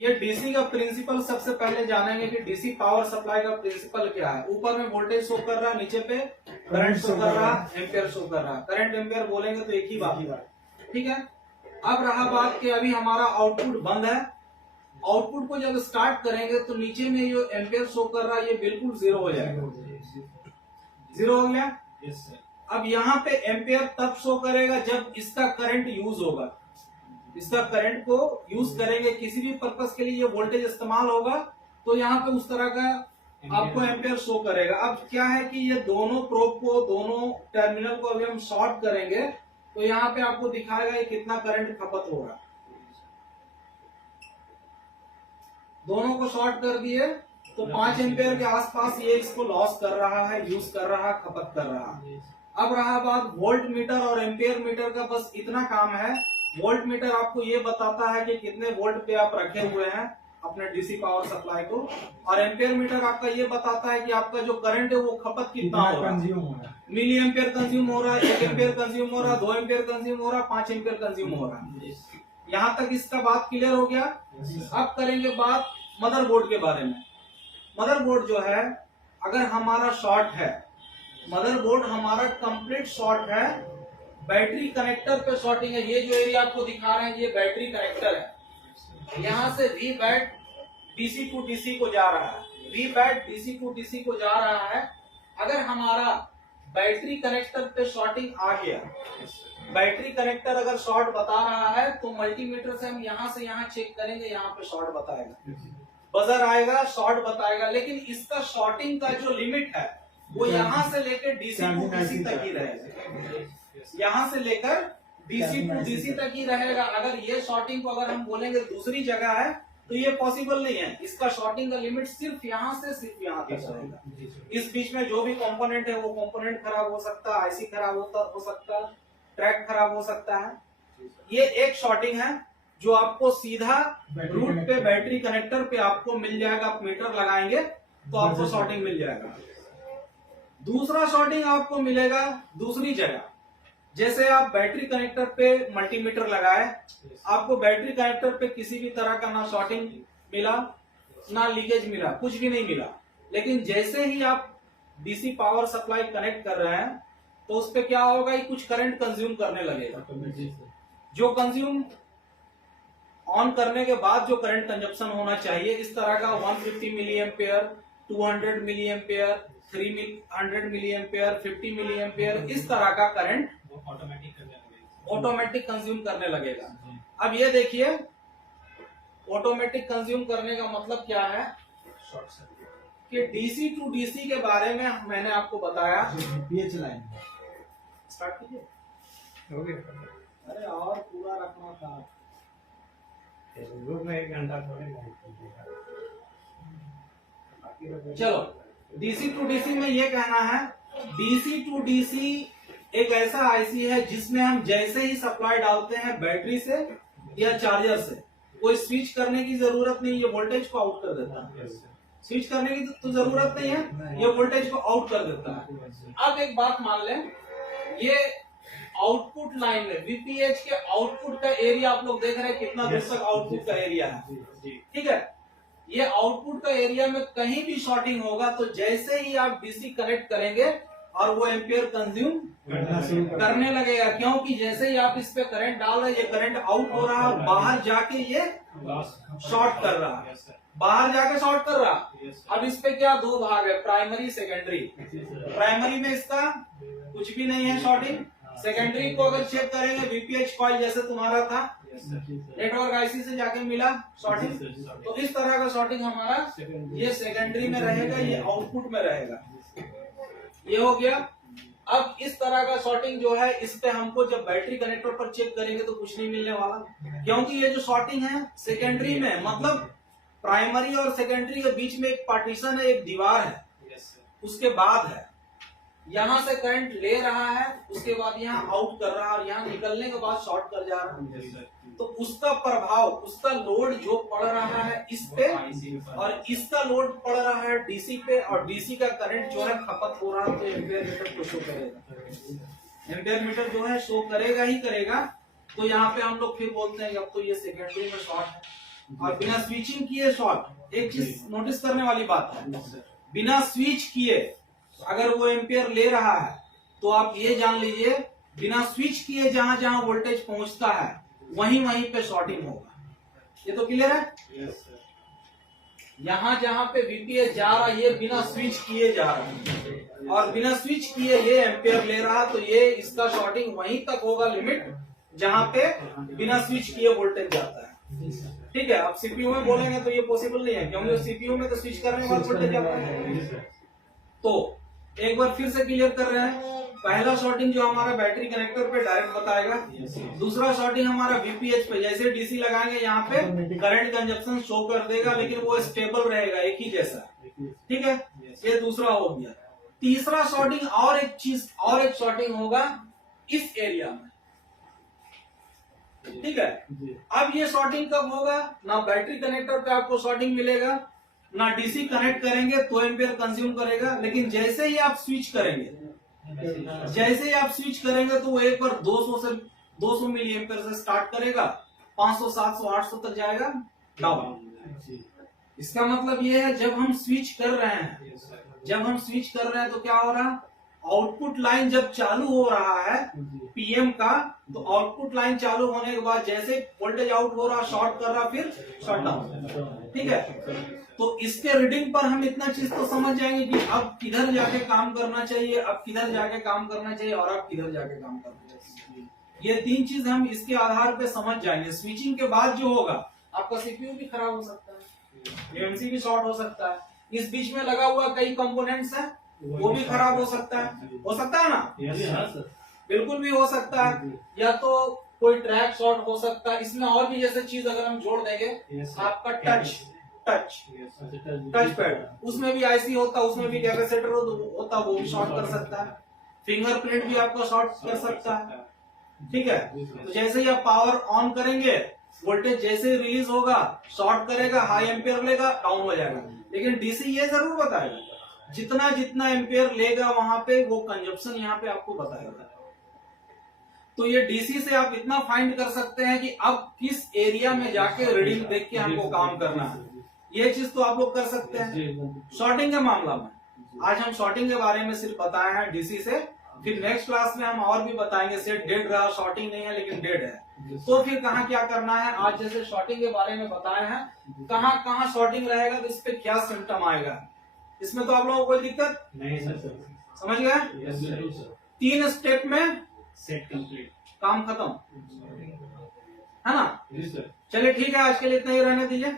ये डीसी का प्रिंसिपल सबसे पहले जानेंगे कि डीसी पावर सप्लाई का प्रिंसिपल क्या है। ऊपर में वोल्टेज शो कर रहा है, नीचे पे करंट शो कर रहा है, एम्पियर शो कर रहा है। करंट एम्पियर बोलेंगे तो एक ही बात है, ठीक है। अब रहा बात कि अभी हमारा आउटपुट बंद है। आउटपुट को जब स्टार्ट करेंगे तो नीचे में जो एम्पियर शो कर रहा है ये बिल्कुल जीरो हो जाएगा। जीरो हो गया। अब यहाँ पे एम्पियर तब शो करेगा जब इसका करंट यूज होगा। इसका करंट को यूज करेंगे किसी भी पर्पस के लिए, ये वोल्टेज इस्तेमाल होगा तो यहाँ पे उस तरह का आपको एम्पियर शो करेगा। अब क्या है कि ये दोनों प्रोब को, दोनों टर्मिनल को अभी हम शॉर्ट करेंगे तो यहाँ पे आपको दिखाएगा ये कितना करंट खपत होगा। दोनों को शॉर्ट कर दिए तो 5 एम्पियर के आसपास ये इसको लॉस कर रहा है, यूज कर रहा है, खपत कर रहा है। अब रहा बात वोल्ट मीटर और एम्पियर मीटर का, बस इतना काम है। वोल्ट मीटर आपको ये बताता है कि कितने वोल्ट पे आप रखे हुए हैं अपने डीसी पावर सप्लाई को, और एम्पियर मीटर आपका ये बताता है कि आपका जो करंट है वो खपत कितना हो रहा है। मिली एम्पियर कंज्यूम हो रहा है, 1 एम्पियर कंज्यूम हो रहा है, 2 एम्पियर कंज्यूम हो रहा है, 5 एम्पियर कंज्यूम हो रहा है। यहाँ तक इसका बात क्लियर हो गया। अब करेंगे बात मदरबोर्ड के बारे में। मदरबोर्ड जो है, अगर हमारा शॉर्ट है, मदरबोर्ड हमारा कंप्लीट शॉर्ट है, बैटरी कनेक्टर पे शॉर्टिंग है। ये जो एरिया आपको दिखा रहे हैं ये बैटरी कनेक्टर है। यहाँ से V bat DC to DC को जा रहा है, V bat DC to DC को जा रहा है। अगर हमारा बैटरी कनेक्टर पे शॉर्टिंग आ गया, बैटरी कनेक्टर अगर शॉर्ट बता रहा है तो मल्टीमीटर से हम यहाँ से यहाँ चेक करेंगे, यहाँ पे शॉर्ट बताएगा, बजर आएगा, शॉर्ट बताएगा। लेकिन इसका शॉर्टिंग का जो लिमिट है वो यहाँ से लेकर डीसी टू डीसी तक ही रहेगा, यहाँ से लेकर डीसी टू डीसी तक ही रहेगा। अगर ये शॉर्टिंग को अगर हम बोलेंगे दूसरी जगह है तो ये पॉसिबल नहीं है। इसका शॉर्टिंग का लिमिट सिर्फ यहाँ से सिर्फ यहाँ तक रहेगा। इस बीच में जो भी कंपोनेंट है वो कंपोनेंट खराब हो सकता है, आईसी खराब हो सकता है, ट्रैक खराब हो सकता है। ये एक शॉर्टिंग है जो आपको सीधा रूट पे बैटरी कनेक्टर पे आपको मिल जाएगा। आप मीटर लगाएंगे तो आपको शॉर्टिंग मिल जाएगा। दूसरा शॉर्टिंग आपको मिलेगा दूसरी जगह। जैसे आप बैटरी कनेक्टर पे मल्टीमीटर लगाए, आपको बैटरी कनेक्टर पे किसी भी तरह का ना शॉर्टिंग मिला ना लीकेज मिला, कुछ भी नहीं मिला। लेकिन जैसे ही आप डीसी पावर सप्लाई कनेक्ट कर रहे हैं तो उस पे क्या होगा, कुछ करंट कंज्यूम करने लगेगा। जो कंज्यूम ऑन करने के बाद जो करंट कंजप्शन होना चाहिए, इस तरह का 150 milli ampere, 200 milli ampere, 300 milli ampere, 50 milli ampere, इस तरह का करंट ऑटोमेटिक कंज्यूम करने लगेगा। अब ये देखिए, ऑटोमेटिक कंज्यूम करने का मतलब क्या है कि डीसी टू डीसी के बारे में मैंने आपको बताया। पीएच लाइन स्टार्ट कीजिए। हो गया। अरे और पूरा रखना था, में 1 घंटा थोड़े। चलो, डीसी टू डीसी में ये कहना है, डीसी टू डीसी एक ऐसा आईसी है जिसमें हम जैसे ही सप्लाई डालते हैं बैटरी से या चार्जर से, कोई स्विच करने की जरूरत नहीं, ये वोल्टेज को आउट कर देता है। स्विच करने की तो जरूरत नहीं है, ये वोल्टेज को आउट कर देता है। अब एक बात मान लें, ये आउटपुट लाइन में वीपीएच के आउटपुट का एरिया आप लोग देख रहे हैं कितना दूर तक आउटपुट का एरिया है, ठीक है। ये आउटपुट का एरिया में कहीं भी शॉर्टिंग होगा तो जैसे ही आप डीसी कनेक्ट करेंगे और वो एम्पियर कंज्यूम करने लगेगा, क्योंकि जैसे ही आप इस पे करंट डाल रहे हैं ये करंट आउट हो रहा है, बाहर जाके ये शॉर्ट कर रहा है, बाहर जाके शॉर्ट कर रहा है। अब इस पे क्या दो भाग है, प्राइमरी सेकेंडरी। प्राइमरी में इसका कुछ भी नहीं है शॉर्टिंग। सेकेंडरी को अगर चेक करेंगे, वीपीएच कॉइल जैसे तुम्हारा था, नेटवर्क आईसी से जाके मिला शॉर्टिंग, तो इस तरह का शॉर्टिंग हमारा ये सेकेंडरी में रहेगा, ये आउटपुट में रहेगा। ये हो गया। अब इस तरह का शॉर्टिंग जो है, इस पे हमको जब बैटरी कनेक्टर पर चेक करेंगे तो कुछ नहीं मिलने वाला, क्योंकि ये जो शॉर्टिंग है सेकेंडरी में, मतलब प्राइमरी और सेकेंडरी के बीच में एक पार्टीशन है, एक दीवार है, उसके बाद है। यहाँ से करंट ले रहा है, उसके बाद यहाँ आउट कर रहा है और यहाँ निकलने के बाद शॉर्ट कर जा रहा है। तो उसका प्रभाव, उसका लोड जो पड़ रहा है इस पे और इसका लोड पड़ रहा है डीसी पे, और डीसी का करंट जो है खपत हो रहा है, तो एम्पियर मीटर को शो करेगा। एम्पियर मीटर जो है शो करेगा ही करेगा। तो यहाँ पे हम लोग फिर बोलते हैं अब तो ये सेकेंडरी में शॉर्ट है। और बिना स्विचिंग किए शॉर्ट। एक चीज नोटिस करने वाली बात है, बिना स्विच किए अगर वो एम्पियर ले रहा है तो आप ये जान लीजिए बिना स्विच किए जहां जहां वोल्टेज पहुंचता है वहीं वहीं पे शॉर्टिंग होगा। ये तो क्लियर है। यहाँ जहां पे वीपीएच जा रहा है ये बिना स्विच किए जा रहा है और बिना स्विच किए ये एम्पियर ले रहा तो ये इसका शॉर्टिंग वहीं तक होगा लिमिट जहां पे बिना स्विच किए वोल्टेज जाता है। ठीक है। अब सीपीयू में बोलेंगे तो ये पॉसिबल नहीं है क्योंकि सीपीयू में तो स्विच करने के बाद वोल्टेज जाता है। तो एक बार फिर से क्लियर कर रहे हैं, पहला शॉर्टिंग जो हमारा बैटरी कनेक्टर पे डायरेक्ट बताएगा, दूसरा शॉर्टिंग हमारा वीपीएच पे, जैसे डीसी लगाएंगे यहाँ पे करंट कंजप्शन शो कर देगा लेकिन वो स्टेबल रहेगा एक ही जैसा। ठीक है, ये दूसरा हो गया। तीसरा शॉर्टिंग और एक शॉर्टिंग होगा इस एरिया में। ठीक है, अब ये शॉर्टिंग कब होगा, ना बैटरी कनेक्टर पे आपको शॉर्टिंग मिलेगा ना डीसी कनेक्ट करेंगे तो एम्पियर कंज्यूम करेगा, लेकिन जैसे ही आप स्विच करेंगे तो वो एक बार 200 मिली एम्पियर से स्टार्ट करेगा, 500 700 800 तक जाएगा डाउन। इसका मतलब ये है जब हम स्विच कर रहे हैं तो क्या हो रहा है, आउटपुट लाइन जब चालू हो रहा है पीएम का तो आउटपुट लाइन चालू होने के बाद जैसे वोल्टेज आउट हो रहा शॉर्ट कर रहा फिर शट डाउन। ठीक है, तो इसके रीडिंग पर हम इतना चीज तो समझ जाएंगे कि अब किधर जाके काम करना चाहिए, अब किधर जाके काम करना चाहिए और अब किधर जाके काम करना चाहिए। ये तीन चीज हम इसके आधार पे समझ जाएंगे। स्विचिंग के बाद जो होगा आपका सीपीयू भी खराब हो सकता है, एमसी भी शॉर्ट हो सकता है, इस बीच में लगा हुआ कई कंपोनेंट्स है वो भी खराब हो सकता है ना। बिल्कुल भी हो सकता है, या तो कोई ट्रैक शॉर्ट हो सकता है। इसमें और भी जैसे चीज अगर हम जोड़ देंगे आपका टच पैड, उसमें भी आईसी होता है, उसमें भी कैपेसिटर होता है, वो भी शॉर्ट कर सकता है। फिंगरप्रिंट भी आपका शॉर्ट कर सकता है। ठीक है, तो जैसे ही आप पावर ऑन करेंगे वोल्टेज जैसे ही रिलीज होगा शॉर्ट करेगा, हाई एम्पियर लेगा, डाउन हो जाएगा। लेकिन डीसी ये जरूर बताएगा जितना एम्पियर लेगा वहां पे वो कंजप्शन यहाँ पे आपको बताएगा। तो ये डीसी से आप इतना फाइंड कर सकते हैं कि अब किस एरिया में जाके रीडिंग देख के हमको काम करना है, ये चीज तो आप लोग कर सकते हैं। शॉर्टिंग के मामला में आज हम शॉर्टिंग के बारे में सिर्फ बताए हैं डीसी से, फिर नेक्स्ट क्लास में हम और भी बताएंगे। सेट डेड रहा, शॉर्टिंग नहीं है लेकिन डेड है, तो फिर कहाँ क्या करना है। आज जैसे शॉर्टिंग के बारे में बताए हैं, कहाँ कहाँ शॉर्टिंग रहेगा तो इस पे क्या सिम्टम आएगा, इसमें तो आप लोगों को कोई दिक्कत नहीं सर। समझ गए? 3 स्टेप में सेट कंप्लीट, काम खत्म है ना। चलिए ठीक है, आज के लिए इतना ही रहने दीजिए।